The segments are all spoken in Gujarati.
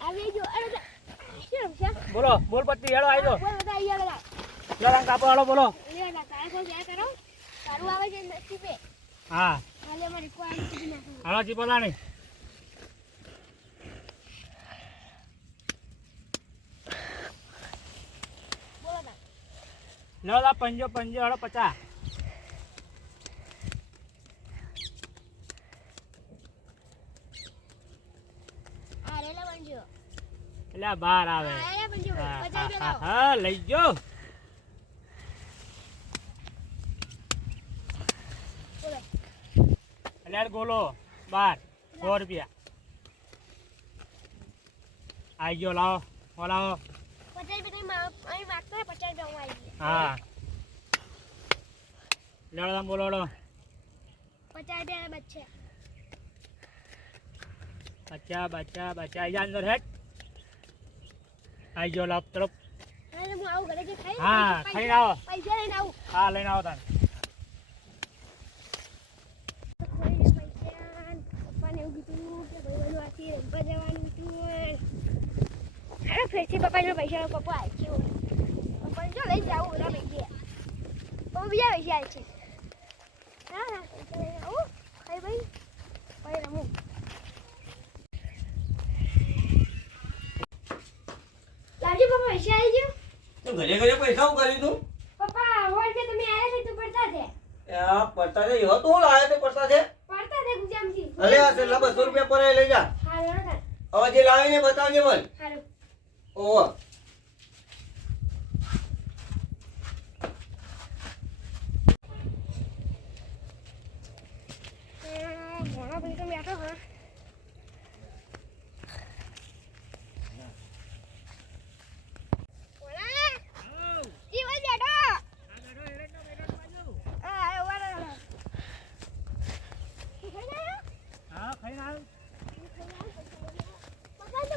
આવી જો અરે શું છે? બોલો બોલ પત્તી હેડો આવી બોલ બધા અહીંયા બધા. લો રંગ કાપો હેડો બોલો. તારું આવે છે નસીબે. હા. ખાલી અમારી કોઈ હાલો ચીપલાણી લો લા પંજો પંજો હળો પચાસ. એટલે બાર આવે. હા, લઈ ગયો. બોલો ગોલો. બાર. સો રૂપિયા. આઈ ગયો લાવો. બોલાવો હા લેડો તમે બોલો પચાસ રૂપિયા બચશે બચ્ચા બચ્ચા બચ્ચા. આવી જા અંદર હેટ આવી ગયો લાવ તરફ. હા આવું ખાઈ આવો. પૈસા લઈને આવું. હા લઈને આવો તાને કોઈ પૈસા પપ્પાને એવું કીધું કે રમવા જવાનું હતું અરે ફેરથી પપ્પાને પૈસા પપ્પા આપ્યો પપ્પાને જો લઈ જાવું બધા પૈસા પપ્પા બીજા પૈસા આવે છે. પૈસા લઈને આવું ખાઈ ભાઈ. ભાઈ રમું. લાવજો પપ્પા પૈસા આવી ગયો. તો ઘરે ઘરે પૈસા હું કર્યું તું? પપ્પા હોય છે તમે આવ્યા છે તું પડતા છે. પડતા છે એવો તો લાવે તે પડતા છે. પડતા છે ગુજામથી. અરે આ છેલ્લા બસો રૂપિયા પર લઈ જા. હવે જે લાવીને બતાવજે મને. ઓહો ઘણા પૈસા બેઠો હા જીવન બેઠો હા હવે ઊભા રહો. તું ખાઈ આવ્યો? હા ખાઈને આવ પપ્પાએ તો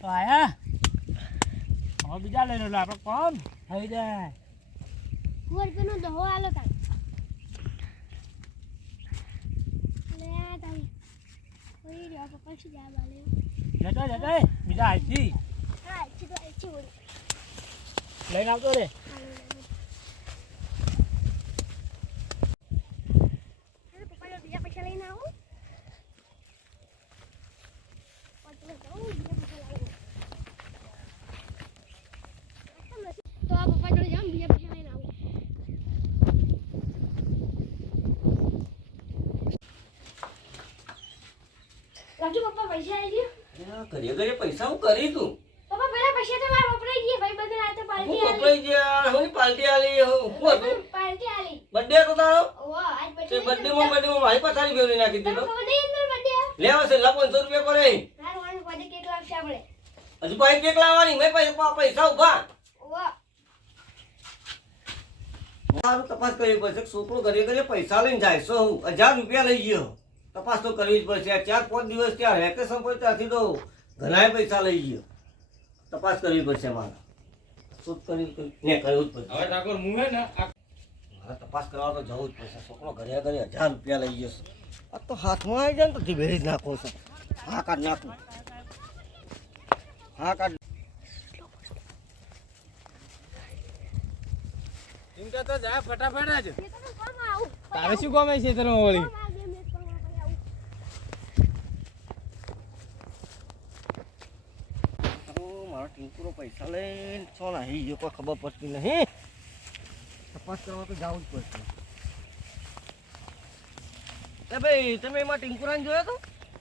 તો આયા હવે બીજા લઈ લો આપણે કોમ થઈ જાય સો રૂપિયાનો દહો આલો તાણ. લે આ તારી. ઓય રે, પપ્પા શું જવાબ આલ્યો? જતો જતો બીજા આઈથી હા, આછી તો વળી. લઈને આવતો રે હાલો, હાલો. હાલો, પપ્પાને બીજા પૈસા લઈને આવું પછી જાઉં, બીજા પૈસા લાવું. તો આ પપ્પા જોડે જાઉં બીજા પૈસા લઈને આવું રાજુ પપ્પા પૈસા આવી ગયા. ઘરે ઘરે પૈસા હું કરી તું પપ્પા પેલા પૈસા તો મારા વપરાઈ ગયા ભાઈ બધા આ તો પાર્ટી આલી. વપરાઈ ગયા? હું પાર્ટી આલી? હું હતું? પાર્ટી આલી. બર્થડે હતો તારો? ઓહો આજ બર્થડે બર્થડે માં બર્થડે માં મારી પથારી ફેરવી નાખી દીધો લેવા છે લા પાંચસો રૂપિયા પડે હારું હારું પછી કેક લાવશે આપણે? હજુ પાછી કેક લાવવાની મેં પૈસા પૈસા ઊભા. મારું તપાસ કરવી પડશે છોકરો ઘરે ઘરે પૈસા લઈને જાય સો હજાર રૂપિયા લઈ ગયો. તપાસ તો કરવી જ પડશે. આ ચાર પાંચ દિવસ ત્યાં વેકેશન પડે ત્યાંથી તો ઘણા પૈસા લઈ ગયો. તપાસ કરવી પડશે મારે. શું કરવી ને કરવું જ પડશે. હવે ઠાકોર હું હે ને મારે તપાસ કરવા તો જવું જ પડશે. છોકરો ઘરે ઘરે હજાર રૂપિયા લઈ જશે આ તો હાથમાં આવી જાય ને તો ધીમેરી જ નાખો છે. હા કાઢ નાખું. હા કાઢ. ચિંતા તો જા ફટાફટ જ તારે શું ગમે છે તને વળી કામ આ game એક કામ આ આવું. તો મારો ટીંકુરો પૈસા લઈને છો નાહી એ કોઈ ખબર પડતી નહીં. તપાસ કરવા તો જવું જ પડશે. એ ભાઈ, તમે એમાં ટીંકુરાને જોયો તો?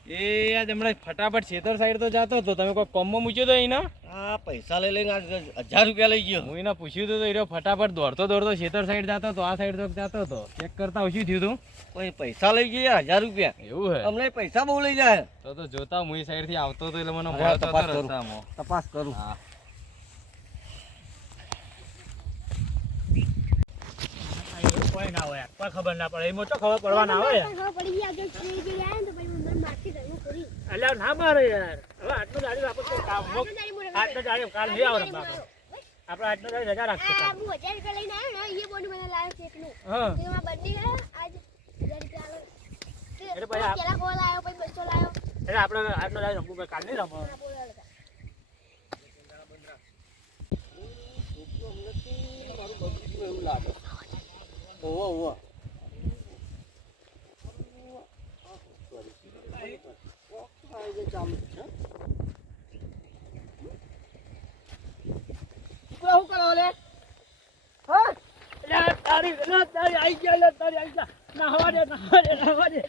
એ યાદ હમણાં ફટાફટ છેતર સાઈડ તો જાતો હતો. તમે કોઈ કોમમાં મૂક્યો તો એના આ પૈસા લઈ લઈને આ હજાર રૂપિયા લઈ ગયો. હું એને પૂછ્યું હતું તો એ ફટાફટ દોડતો દોડતો છેતર સાઈડ જતો તો આ સાઈડ તો જતો હતો ચેક કરતા ઓછું થયું હતું કોઈ પૈસા લઈ ગયા હજાર રૂપિયા. એવું હે? અમને પૈસા બહુ લઈ જાય. તો તો જોતા હું સાઈડથી આવતો હતો એટલે મને તપાસ કરું. તપાસ કરું. હા. કોઈ ના હોય કોઈ ખબર ના પડે. એમાં તો ખબર પડવા ના આવે અલ્યા ના મારે યાર. હવે આટલું દાડી આપણે કામ આટલું દાડી કાલ નહીં આવે રમવા મારો. આપણે આટલું દાડી રજા રાખશે આ હું હજાર રૂપિયા લઈને આવ્યો ને એ બોનું મને લાવ્યો છે એકનું. હા. તે મારા આજ હજાર રૂપિયા આલો. એટલે પછી આ- કોલ આવ્યો પછી બસો લાવ્યો. એટલે આપણે આટલું દાડી રમવું કાલ નહીં રમવા આ બોલો હતા. એવું લાગે ઓવો ઓવો શું કરો લે હા અલ્યા તારી અલ્યા તારી આઈ ગયા અલ્યા તારી આઈ ગયા ના હવા દે ના હવા દે ના હવા દે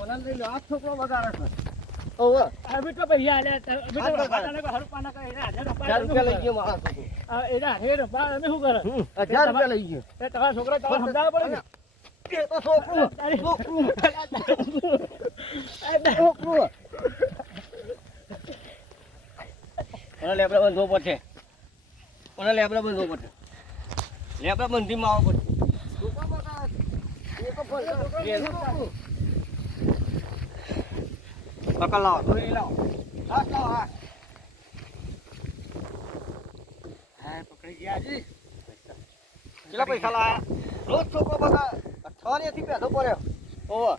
ઓનલાઈન લઈ લો આ છોકરો વગાડે છે ઓવો આ બેટો લે બેટો બગાડ. પાતાને પાના કરે, એના હજાર રૂપિયા લઈ ગયો મારા છોકરો એના હાથે રંબા અમે શું કરે હજાર રૂપિયા લઈ ગયો એ તમારા છોકરા તમારે સમજાવવા પડે ને. એ તો છોકરું પડશે ઓલા લેબડા બંધવો પડશે લેબડા બંધી માં આવવો પકડ લાવો લાવો હાથ હા, પકડી ગયા જી. પૈસા લાયા રોજ છોકરો બધા અઠવાડિયાથી પેસો પડ્યો. ઓવો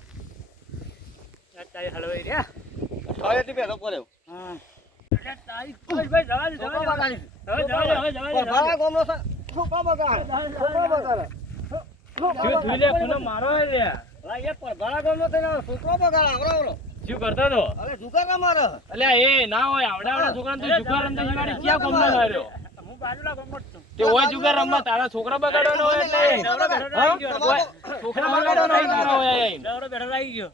તારી હલવાઈ રહ્યા. અઠવાડિયાથી પડ્યો. હા. છોકરો મારો હે એ ને છોકરો બગાડે? આવડાવડો શું કરતો હતો? અરે જુગાર ના મારે. અલ્યા એ ના હોય આવડા આવડા છોકરાને તો જુગાર રમતા શીખવાડી ક્યાં માર્યો હું ગામમાં છું. તે હોય જુગાર રમવા તારા છોકરા બગાડવાનો હોય એટલે નવરો બેઠો રહી ગયો. છોકરા બગાડવાનો હોય તારા હોય નવરો બેઠો રહી ગયો.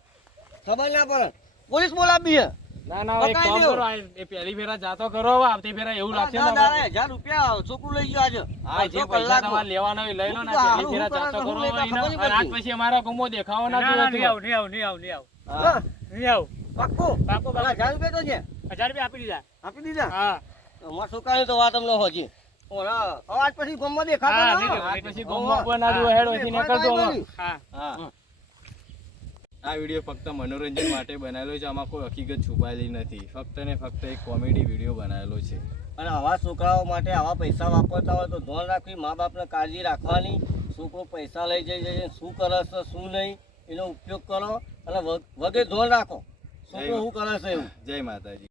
ખબર ના પડે પોલીસ બોલાવી હે ના ના એક કામ કરો આ એ પહેલી ફેરા જાતો કરો હવે આવતી ફેરા એવું લાગશે ના ના આપણે. હજાર રૂપિયા છોકરું લઈ ગયો આજે હા જે પૈસા તમારે લેવાના હોય લઈ લો ને પહેલી ફેરા જાતો કરો અને આજ પછી અમારો ગુમો દેખાવો ના જોઈએ નહીં આવ નહીં આવ નહીં આવ નહીં આવ હા, નહીં આવ પાક્કું પાકું, પેલા હજાર રૂપિયા તો છે હજાર રૂપિયા આપી દીધા આપી દીધા હા અમાર છોકરાની તો વાત અમને હોજી પછી ગામમાં દેખાતો હા, પછી નીકળતો હા. હા. આ વીડિયો ફક્ત મનોરંજન માટે બનાવેલો છે આમાં કોઈ હકીકત છુપાયેલી નથી. ફક્ત ને ફક્ત એક કોમેડી વીડિયો બનાવેલો છે. અને આવા છોકરાઓ માટે આવા પૈસા વાપરતા હોય તો ધોન રાખવી મા બાપને કાળજી રાખવાની. છોકરો પૈસા લઈ જઈ જઈને શું કરે છે શું નહીં એનો ઉપયોગ કરો અને વગેરે વગે ધ્યાન રાખો. છોકરો શું કરે છે એવું. જય માતાજી.